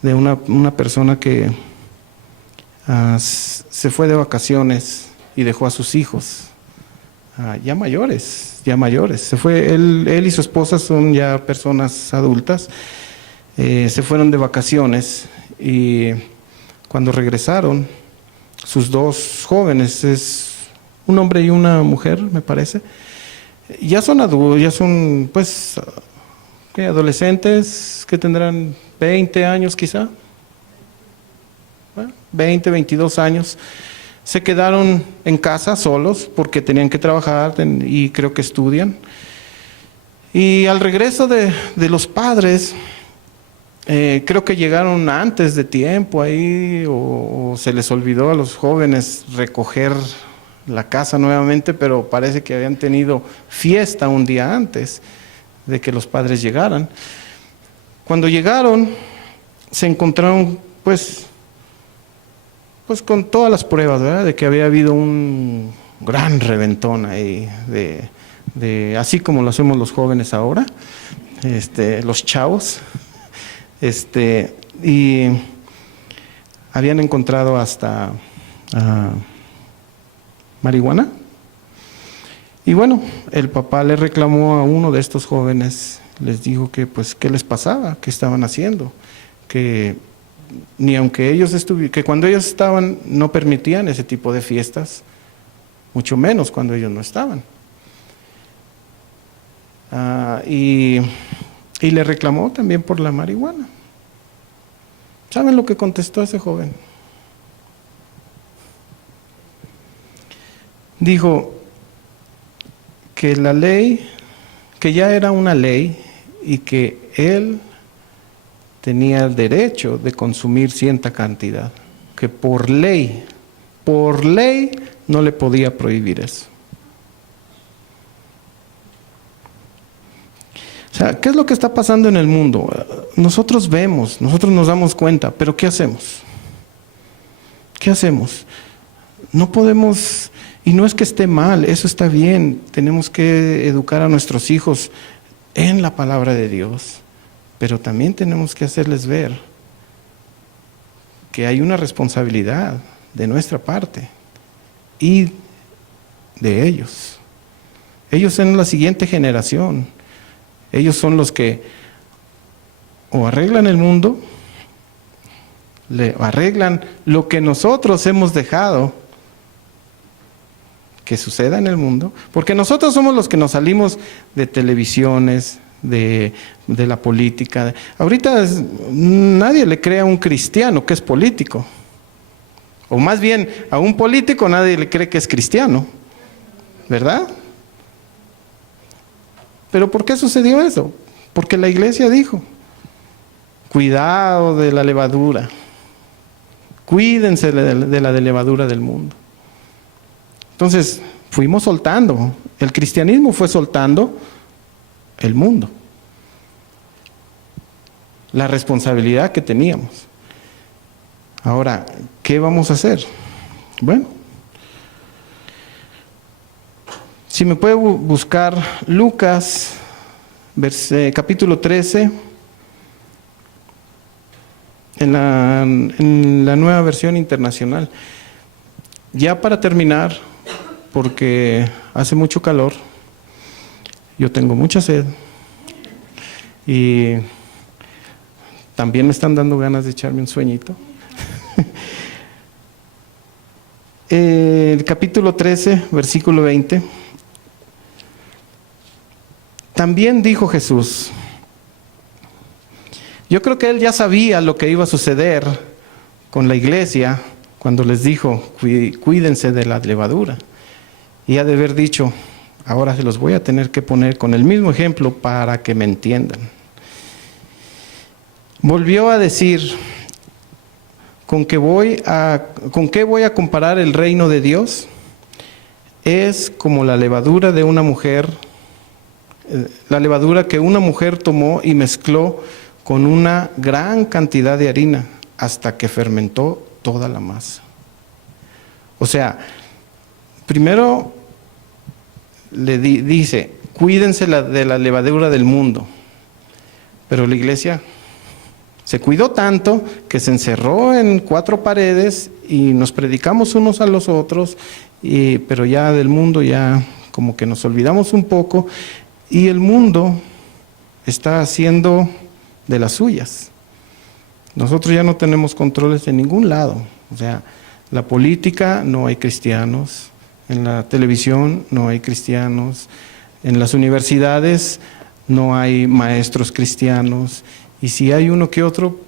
de una persona que se fue de vacaciones y dejó a sus hijos, ya mayores. Se fue, él y su esposa son ya personas adultas, se fueron de vacaciones y cuando regresaron, sus dos jóvenes, es un hombre y una mujer, me parece, ya son adultos, ya son pues adolescentes que tendrán 20 años quizá, 20, 22 años, se quedaron en casa solos porque tenían que trabajar y creo que estudian. Y al regreso de los padres, creo que llegaron antes de tiempo ahí o se les olvidó a los jóvenes recoger la casa nuevamente, pero parece que habían tenido fiesta un día antes de que los padres llegaran. Cuando llegaron, se encontraron pues con todas las pruebas, ¿verdad?, de que había habido un gran reventón ahí, de así como lo hacemos los jóvenes ahora, los chavos, y habían encontrado hasta marihuana. Y bueno, el papá le reclamó a uno de estos jóvenes, les dijo que pues qué les pasaba, qué estaban haciendo, que ni aunque ellos que cuando ellos estaban no permitían ese tipo de fiestas, mucho menos cuando ellos no estaban. Y le reclamó también por la marihuana. ¿Saben lo que contestó ese joven? Dijo que la ley, que ya era una ley y que él tenía el derecho de consumir cierta cantidad, que por ley no le podía prohibir eso. O sea, ¿qué es lo que está pasando en el mundo? Nosotros vemos, nosotros nos damos cuenta, pero ¿qué hacemos? ¿Qué hacemos? No podemos, y no es que esté mal, eso está bien, tenemos que educar a nuestros hijos en la palabra de Dios, pero también tenemos que hacerles ver que hay una responsabilidad de nuestra parte y de ellos. Ellos son la siguiente generación. Ellos son los que o arreglan el mundo, arreglan lo que nosotros hemos dejado que suceda en el mundo, porque nosotros somos los que nos salimos de televisiones, de la política. Ahorita nadie le cree a un cristiano que es político, o más bien a un político nadie le cree que es cristiano, ¿verdad? ¿Pero por qué sucedió eso? Porque la iglesia dijo, cuidado de la levadura, cuídense de la levadura del mundo. Entonces fuimos soltando, el cristianismo fue soltando el mundo, la responsabilidad que teníamos. Ahora, ¿qué vamos a hacer? Bueno, si me puede buscar Lucas, capítulo 13, en la nueva versión internacional. Ya para terminar, porque hace mucho calor, yo tengo mucha sed y también me están dando ganas de echarme un sueñito. El capítulo 13, versículo 20. También dijo Jesús, yo creo que él ya sabía lo que iba a suceder con la iglesia cuando les dijo, cuídense de la levadura. Y ha de haber dicho, ahora se los voy a tener que poner con el mismo ejemplo para que me entiendan. Volvió a decir, ¿con qué voy a comparar el reino de Dios? Es como la levadura de una mujer, la levadura que una mujer tomó y mezcló con una gran cantidad de harina hasta que fermentó toda la masa. O sea, primero le dice, cuídense de la levadura del mundo, pero la iglesia se cuidó tanto que se encerró en 4 paredes y nos predicamos unos a los otros, pero ya del mundo ya como que nos olvidamos un poco y el mundo está haciendo de las suyas. Nosotros ya no tenemos controles en ningún lado. O sea, la política no hay cristianos, en la televisión no hay cristianos, en las universidades no hay maestros cristianos, y si hay uno que otro,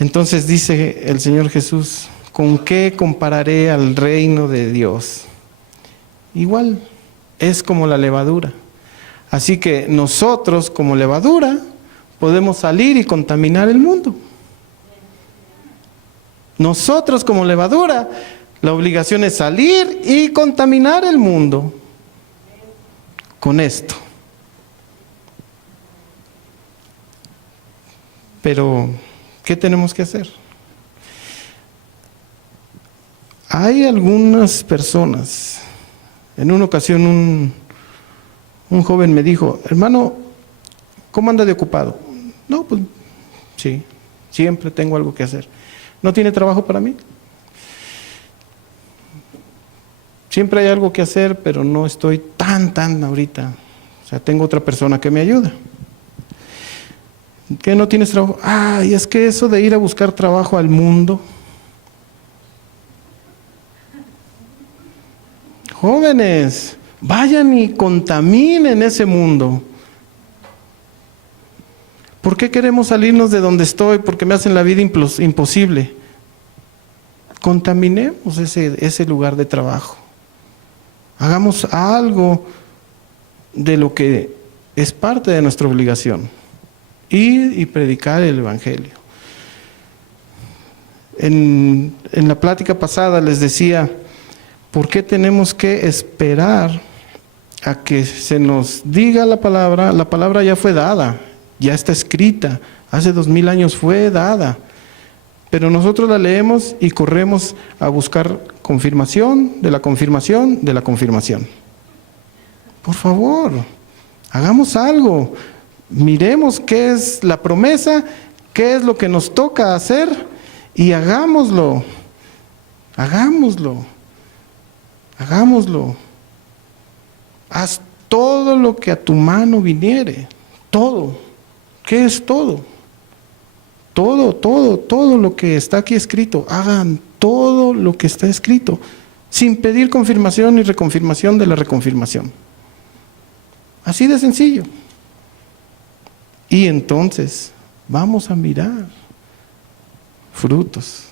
entonces dice el Señor Jesús, ¿con qué compararé al reino de Dios? Igual, es como la levadura. Así que nosotros como levadura podemos salir y contaminar el mundo. Nosotros como levadura, la obligación es salir y contaminar el mundo con esto. Pero, ¿qué tenemos que hacer? Hay algunas personas, en una ocasión un joven me dijo, hermano, ¿cómo anda de ocupado? No, pues sí, siempre tengo algo que hacer. ¿No tiene trabajo para mí? Siempre hay algo que hacer, pero no estoy tan ahorita. O sea, tengo otra persona que me ayuda. ¿Qué, no tienes trabajo? Y es que eso de ir a buscar trabajo al mundo. Jóvenes, vayan y contaminen ese mundo. ¿Por qué queremos salirnos de donde estoy? Porque me hacen la vida imposible. Contaminemos ese lugar de trabajo. Hagamos algo de lo que es parte de nuestra obligación. Ir y predicar el Evangelio. En la plática pasada les decía, ¿por qué tenemos que esperar a que se nos diga la palabra? La palabra ya fue dada, ya está escrita, hace 2000 años fue dada, pero nosotros la leemos y corremos a buscar confirmación de la confirmación de la confirmación. Por favor, hagamos algo. Miremos qué es la promesa, qué es lo que nos toca hacer y hagámoslo. Haz todo lo que a tu mano viniere. Todo. ¿Qué es todo? Todo lo que está aquí escrito. Hagan todo lo que está escrito, sin pedir confirmación ni reconfirmación de la reconfirmación. Así de sencillo. Y entonces vamos a mirar frutos.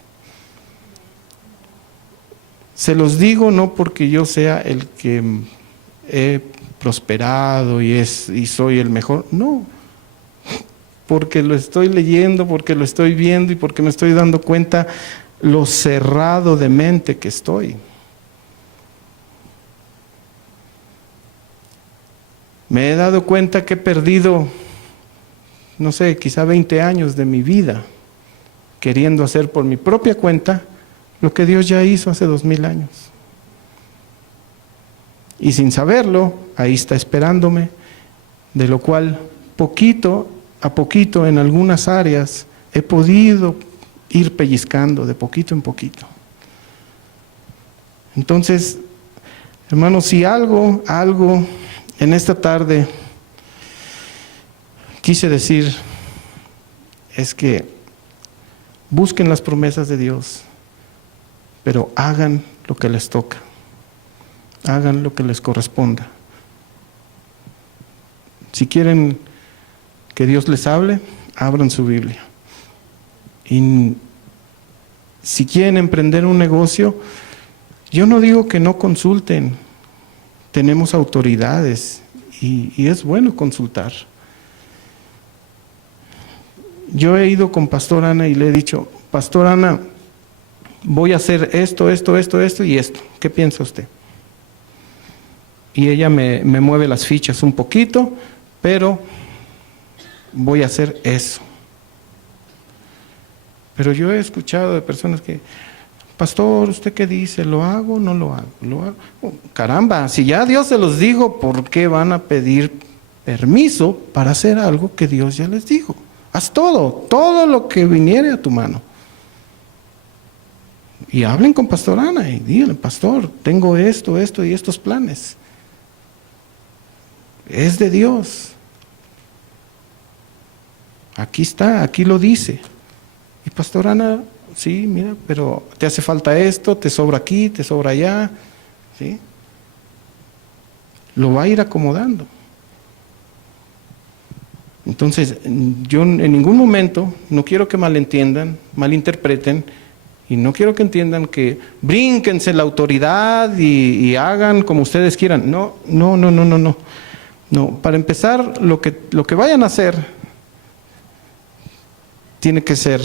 Se los digo no porque yo sea el que he prosperado y soy el mejor, no. Porque lo estoy leyendo, porque lo estoy viendo y porque me estoy dando cuenta lo cerrado de mente que estoy. Me he dado cuenta que he perdido, no sé, quizá 20 años de mi vida queriendo hacer por mi propia cuenta lo que Dios ya hizo hace 2000 años. Y sin saberlo, ahí está esperándome, de lo cual poquito a poquito en algunas áreas he podido ir pellizcando de poquito en poquito. Entonces, hermanos, si algo en esta tarde quise decir es que busquen las promesas de Dios, pero hagan lo que les toca, hagan lo que les corresponda. Si quieren que Dios les hable, abran su Biblia. Y si quieren emprender un negocio, yo no digo que no consulten, tenemos autoridades y es bueno consultar. Yo he ido con Pastor Ana y le he dicho, Pastor Ana, voy a hacer esto y esto. ¿Qué piensa usted? Y ella me mueve las fichas un poquito, pero voy a hacer eso. Pero yo he escuchado de personas que, Pastor, ¿usted qué dice? ¿Lo hago o no lo hago? ¿Lo hago? Oh, caramba, si ya Dios se los dijo, ¿por qué van a pedir permiso para hacer algo que Dios ya les dijo? Haz todo lo que viniere a tu mano. Y hablen con Pastor Ana y díganle, Pastor, tengo esto y estos planes. Es de Dios. Aquí está, aquí lo dice. Y Pastor Ana, sí, mira, pero te hace falta esto, te sobra aquí, te sobra allá, ¿sí? Lo va a ir acomodando. Entonces, yo en ningún momento no quiero que malentiendan, malinterpreten, y no quiero que entiendan que brínquense la autoridad y hagan como ustedes quieran. No. No, para empezar, lo que vayan a hacer tiene que ser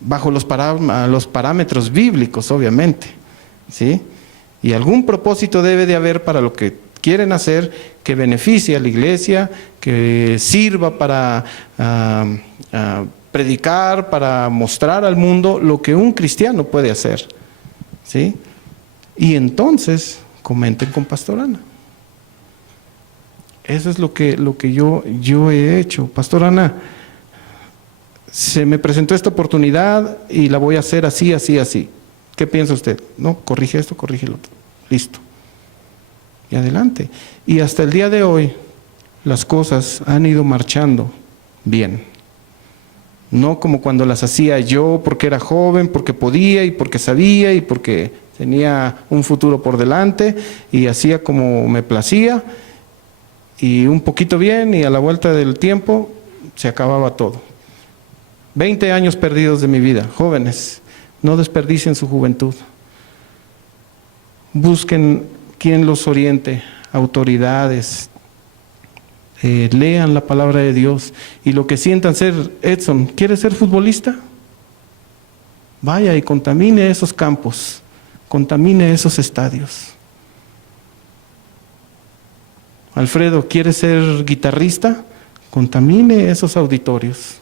bajo los parámetros bíblicos, obviamente, ¿sí? Y algún propósito debe de haber para lo que quieren hacer, que beneficie a la iglesia, que sirva para predicar, para mostrar al mundo lo que un cristiano puede hacer, ¿sí? Y entonces comenten con Pastor Ana. Eso es lo que yo he hecho. Pastor Ana, se me presentó esta oportunidad y la voy a hacer así. ¿Qué piensa usted? No, corrige esto, corrige lo otro. Listo. Y adelante. Y hasta el día de hoy, las cosas han ido marchando bien. No como cuando las hacía yo porque era joven, porque podía y porque sabía y porque tenía un futuro por delante y hacía como me placía y un poquito bien y a la vuelta del tiempo se acababa todo. 20 años perdidos de mi vida. Jóvenes, no desperdicien su juventud. Busquen quien los oriente, autoridades, lean la palabra de Dios y lo que sientan ser. Edson, ¿quiere ser futbolista? Vaya y contamine esos campos, contamine esos estadios. Alfredo, ¿quiere ser guitarrista? Contamine esos auditorios,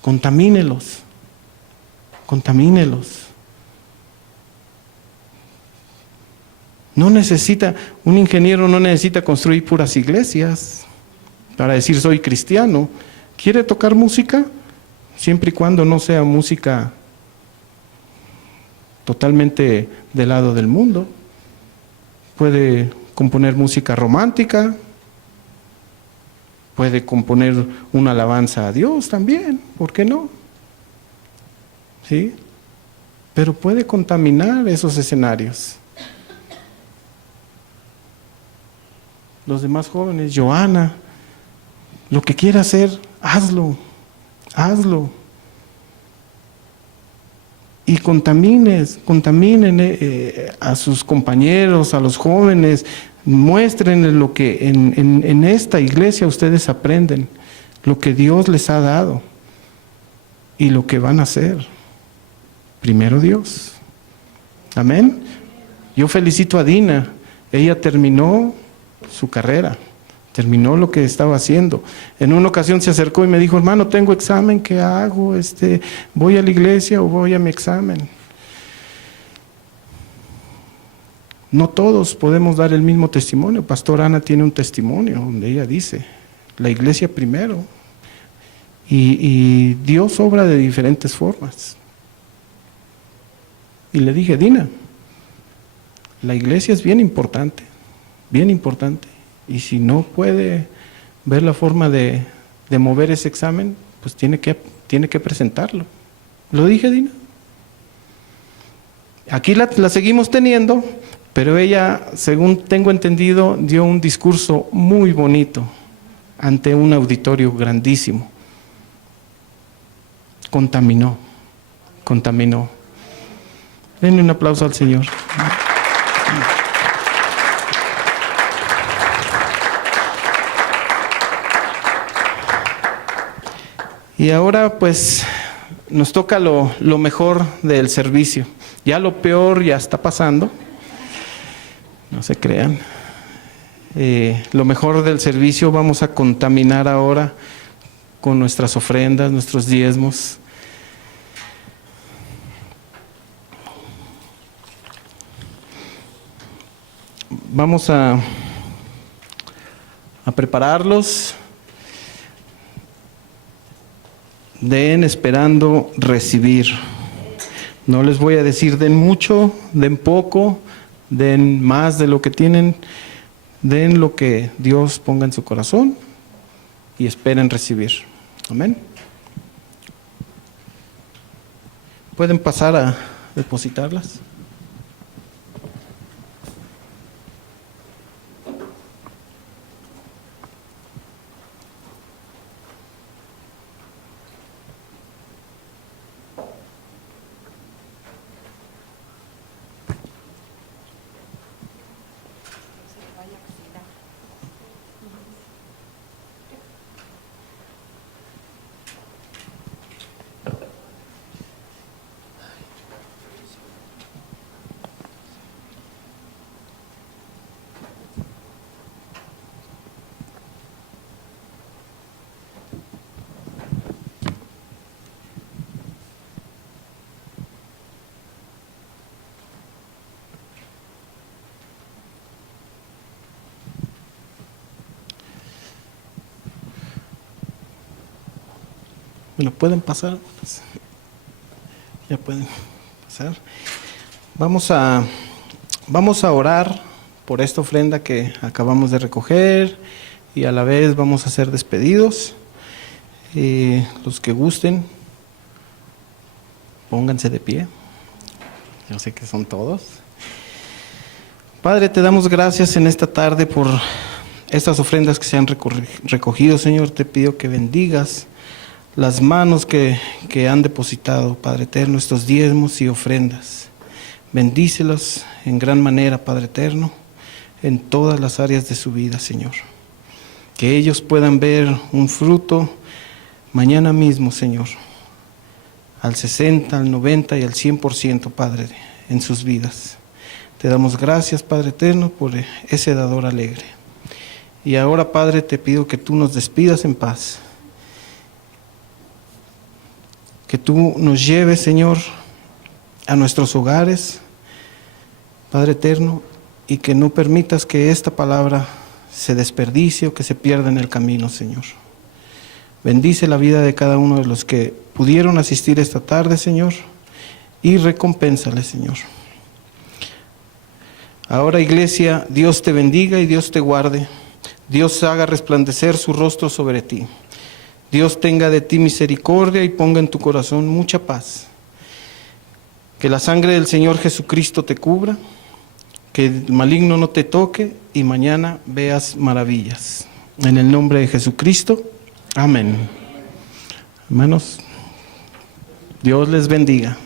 contamínelos. No necesita, un ingeniero no necesita construir puras iglesias para decir soy cristiano. ¿Quiere tocar música? Siempre y cuando no sea música totalmente del lado del mundo. Puede componer música romántica, puede componer una alabanza a Dios también, ¿por qué no? ¿Sí? Pero puede contaminar esos escenarios. Los demás jóvenes, Joana, lo que quiera hacer, hazlo. Y contaminen a sus compañeros, a los jóvenes, muéstrenles lo que en esta iglesia ustedes aprenden, lo que Dios les ha dado y lo que van a hacer. Primero Dios. Amén. Yo felicito a Dina, ella terminó su carrera, terminó lo que estaba haciendo. En una ocasión se acercó y me dijo, hermano, tengo examen, ¿qué hago? ¿Voy a la iglesia o voy a mi examen? No todos podemos dar el mismo testimonio. Pastor Ana tiene un testimonio donde ella dice, la iglesia primero. Y Dios obra de diferentes formas. Y le dije, Dina, la iglesia es bien importante. Y si no puede ver la forma de mover ese examen, pues tiene que presentarlo. ¿Lo dije, Dina? Aquí la seguimos teniendo, pero ella, según tengo entendido, dio un discurso muy bonito ante un auditorio grandísimo. Contaminó. Denle un aplauso al Señor. Y ahora pues nos toca lo mejor del servicio. Ya lo peor ya está pasando, no se crean. Lo mejor del servicio vamos a contaminar ahora con nuestras ofrendas, nuestros diezmos. Vamos a prepararlos. Den esperando recibir. No les voy a decir den mucho, den poco, den más de lo que tienen. Den lo que Dios ponga en su corazón y esperen recibir. Amén. ¿Pueden pasar a depositarlas? Bueno, pueden pasar. Ya pueden pasar. Vamos a orar por esta ofrenda que acabamos de recoger y a la vez vamos a ser despedidos. Los que gusten, pónganse de pie. Yo sé que son todos. Padre, te damos gracias en esta tarde por estas ofrendas que se han recogido, Señor. Te pido que bendigas las manos que han depositado, Padre eterno, estos diezmos y ofrendas. Bendícelos en gran manera, Padre eterno, en todas las áreas de su vida, Señor. Que ellos puedan ver un fruto mañana mismo, Señor, al 60, al 90 y al 100%, Padre, en sus vidas. Te damos gracias, Padre eterno, por ese dador alegre. Y ahora, Padre, te pido que tú nos despidas en paz. Que tú nos lleves, Señor, a nuestros hogares, Padre eterno, y que no permitas que esta palabra se desperdicie o que se pierda en el camino, Señor. Bendice la vida de cada uno de los que pudieron asistir esta tarde, Señor, y recompénsale, Señor. Ahora, iglesia, Dios te bendiga y Dios te guarde. Dios haga resplandecer su rostro sobre ti. Dios tenga de ti misericordia y ponga en tu corazón mucha paz. Que la sangre del Señor Jesucristo te cubra, que el maligno no te toque y mañana veas maravillas. En el nombre de Jesucristo, amén. Hermanos, Dios les bendiga.